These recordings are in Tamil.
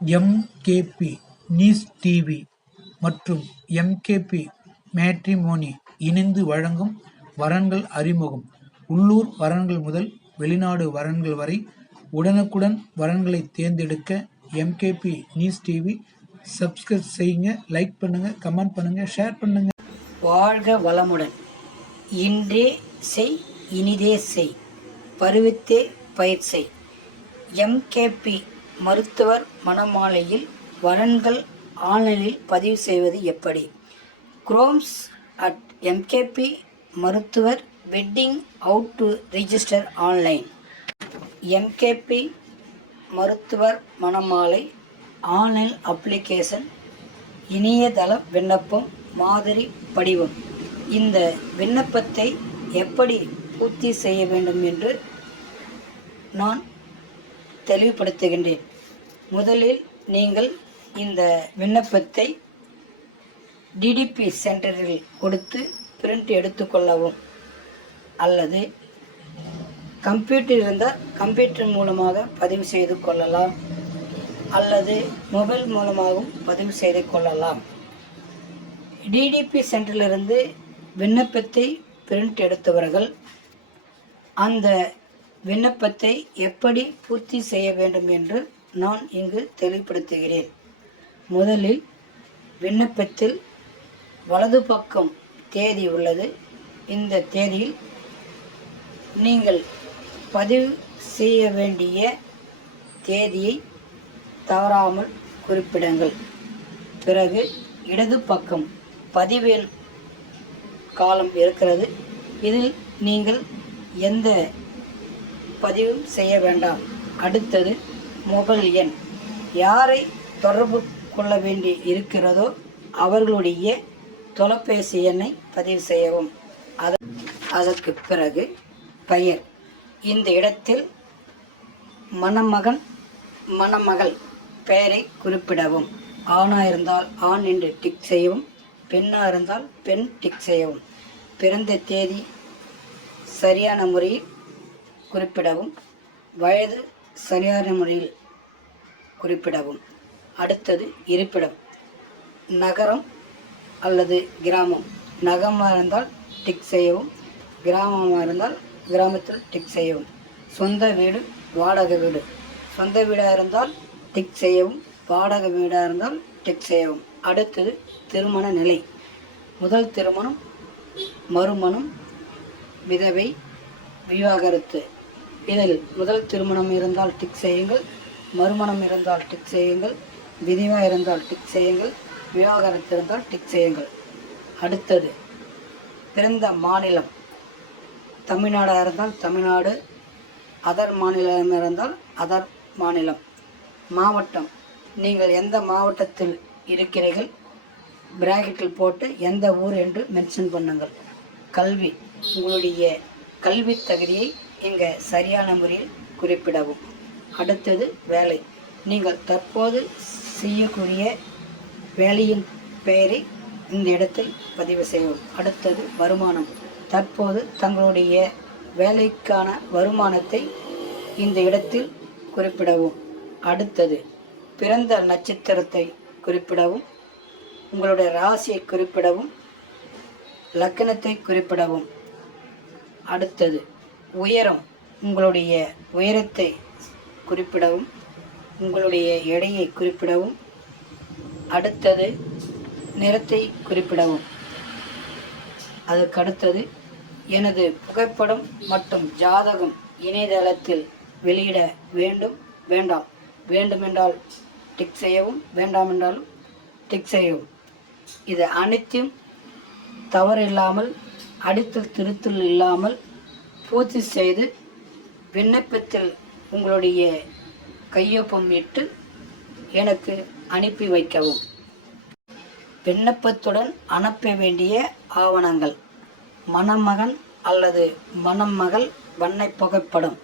எம்.கே.பி. நியூஸ் டிவி மற்றும் எம்.கே.பி. மேட்ரிமோனி இணைந்து வழங்கும் வரன்கள் அறிமுகம். உள்ளூர் வரன்கள் முதல் வெளிநாடு வரன்கள் வரை உடனுக்குடன் வரன்களை தேர்ந்தெடுக்க எம்.கே.பி. நியூஸ் டிவி சப்ஸ்கிரைப் செய்யுங்க, லைக் பண்ணுங்க, கமெண்ட் பண்ணுங்க, ஷேர் பண்ணுங்க. வாழ்க வளமுடன். இன்றே செய் இனிதே செய், பருவத்தே பயிர் செய். எம்.கே.பி. மருத்துவர் மணமாலையில் வரன்கள் ஆன்லைனில் பதிவு செய்வது எப்படி? Grooms at MKP. மருத்துவர் wedding out to register online. MKP. மருத்துவர் மணமாலை ஆன்லைன் அப்ளிகேஷன், இணையதள விண்ணப்பம், மாதிரி படிவம். இந்த விண்ணப்பத்தை எப்படி பூர்த்தி செய்ய வேண்டும் என்று நான் தெளிவுபடுத்துகின்றேன். முதலில் நீங்கள் இந்த விண்ணப்பத்தை டிடிபி சென்டரில் கொடுத்து பிரிண்ட் எடுத்துக்கொள்ளவும், அல்லது கம்ப்யூட்டர் இருந்தால் கம்ப்யூட்டர் மூலமாக பதிவு செய்து கொள்ளலாம், அல்லது மொபைல் மூலமாகவும் பதிவு செய்து கொள்ளலாம். டிடிபி சென்டரிலிருந்து விண்ணப்பத்தை பிரிண்ட் எடுத்தவர்கள் அந்த விண்ணப்பத்தை எப்படி பூர்த்தி செய்ய வேண்டும் என்று நான் இங்கு தெளிவுபடுத்துகிறேன். முதலில் விண்ணப்பத்தில் வலது பக்கம் தேதி உள்ளது. இந்த தேதியில் நீங்கள் பதிவு செய்ய வேண்டிய தேதியை தவறாமல் குறிப்பிடுங்கள். பிறகு இடது பக்கம் பதிவேல் காலம் இருக்கிறது. இதில் நீங்கள் எந்த பதிவும் செய்ய வேண்டாம். அடுத்தது மொபைல் எண். யாரை தொடர்பு கொள்ள வேண்டி இருக்கிறதோ அவர்களுடைய தொலைபேசி எண்ணை பதிவு செய்யவும். அதற்கு பிறகு பெயர். இந்த இடத்தில் மணமகன் மணமகள் பெயரை குறிப்பிடவும். ஆணாக இருந்தால் ஆண் என்று டிக் செய்யவும், பெண்ணாக இருந்தால் பெண் டிக் செய்யவும். பிறந்த தேதி சரியான முறையில் குறிப்பிடவும், வயது சரியான முறையில் குறிப்பிடவும். அடுத்தது இருப்பிடம். நகரம் அல்லது கிராமம். நகரமாக இருந்தால் டிக் செய்யவும், கிராமமாக இருந்தால் கிராமத்தில் டிக் செய்யவும். சொந்த வீடு, வாடகை வீடு. சொந்த வீடாக இருந்தால் டிக் செய்யவும், வாடகை வீடாக இருந்தால் டிக் செய்யவும். அடுத்தது திருமண நிலை. முதல் திருமணம், மறுமணம், விதவை, விவாகரத்து. இதில் முதல் திருமணம் இருந்தால் டிக் செய்யுங்கள், மறுமணம் இருந்தால் டிக் செய்யுங்கள், விதவை இருந்தால் டிக் செய்யுங்கள், விவாகரத்து இருந்தால் டிக் செய்யுங்கள். அடுத்தது பிறந்த மாநிலம். தமிழ்நாடாக இருந்தால் தமிழ்நாடு, அதர் மாநிலம் இருந்தால் அதர் மாநிலம். மாவட்டம். நீங்கள் எந்த மாவட்டத்தில் இருக்கிறீர்கள் பிராக்கெட்டில் போட்டு எந்த ஊர் என்று மென்ஷன் பண்ணுங்கள். கல்வி. உங்களுடைய கல்வி தகுதியை இங்கே சரியான முறையில் குறிப்பிடவும். அடுத்தது வேலை. நீங்கள் தற்போது செய்யக்கூடிய வேலையின் பெயரை இந்த இடத்தில் பதிவு செய்யவும். அடுத்தது வருமானம். தற்போது தங்களுடைய வேலைக்கான வருமானத்தை இந்த இடத்தில் குறிப்பிடவும். அடுத்தது பிறந்த நட்சத்திரத்தை குறிப்பிடவும், உங்களுடைய ராசியை குறிப்பிடவும், லக்கணத்தை குறிப்பிடவும். அடுத்தது உயரம். உங்களுடைய உயரத்தை குறிப்பிடவும், உங்களுடைய எடையை குறிப்பிடவும். அடுத்தது நிறத்தை குறிப்பிடவும். அதுக்கடுத்தது எனது புகைப்படம் மற்றும் ஜாதகம் இணையதளத்தில் வெளியிட வேண்டும் வேண்டாம். வேண்டுமென்றால் டிக் செய்யவும், வேண்டாம் என்றாலும் டிக் செய்யவும். இது அனைத்தும் தவறில்லாமல், அடித்தல் திருத்தல் இல்லாமல் பூர்த்தி செய்து விண்ணப்பத்தில் உங்களுடைய கையொப்பம் இட்டு எனக்கு அனுப்பி வைக்கவும். விண்ணப்பத்துடன் அனுப்ப வேண்டிய ஆவணங்கள்: மணமகன் அல்லது மணமகள் வண்ண புகைப்படம்,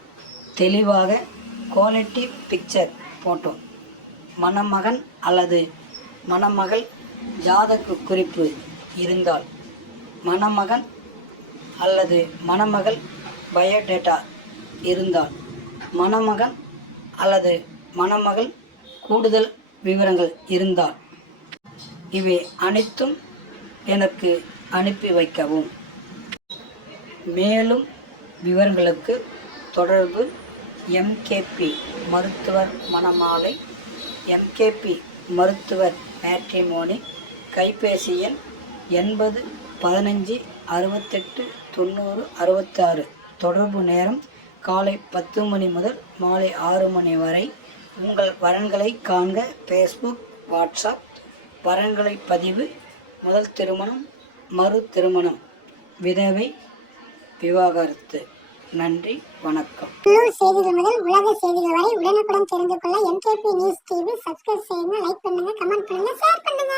தெளிவாக குவாலிட்டி பிக்சர் போட்டோ. மணமகன் அல்லது மணமகள் ஜாதக குறிப்பு இருந்தால், மணமகன் அல்லது மணமகள் பயோடேட்டா இருந்தால், மணமகன் அல்லது மணமகள் கூடுதல் விவரங்கள் இருந்தால் இவை அனைத்தும் எனக்கு அனுப்பி வைக்கவும். மேலும் விவரங்களுக்கு தொடர்பு எம்கேபி மருத்துவர் மணமாலை, எம்கேபி மருத்துவர் மேட்ரிமோனி, கைபேசி எண் 80 15 68 90 66. தொடர்பு நேரம் காலை 10 மணி முதல் மாலை 6 மணி வரை. உங்கள் வரன்களை காண்க. Facebook, WhatsApp. வரன்களை பதிவு: முதல் திருமணம், மறு திருமணம், விதவை, விவாகரத்து. நன்றி, வணக்கம். உள்ளூர் செய்திகள் முதல் உலக செய்திகள் வரை உடனுக்குடன் தெரிந்து கொள்ள MKP நியூஸ் டிவி சப்ஸ்கிரைப் செய்யுங்க, லைக் பண்ணுங்க, கமெண்ட் பண்ணுங்க, ஷேர் பண்ணுங்க.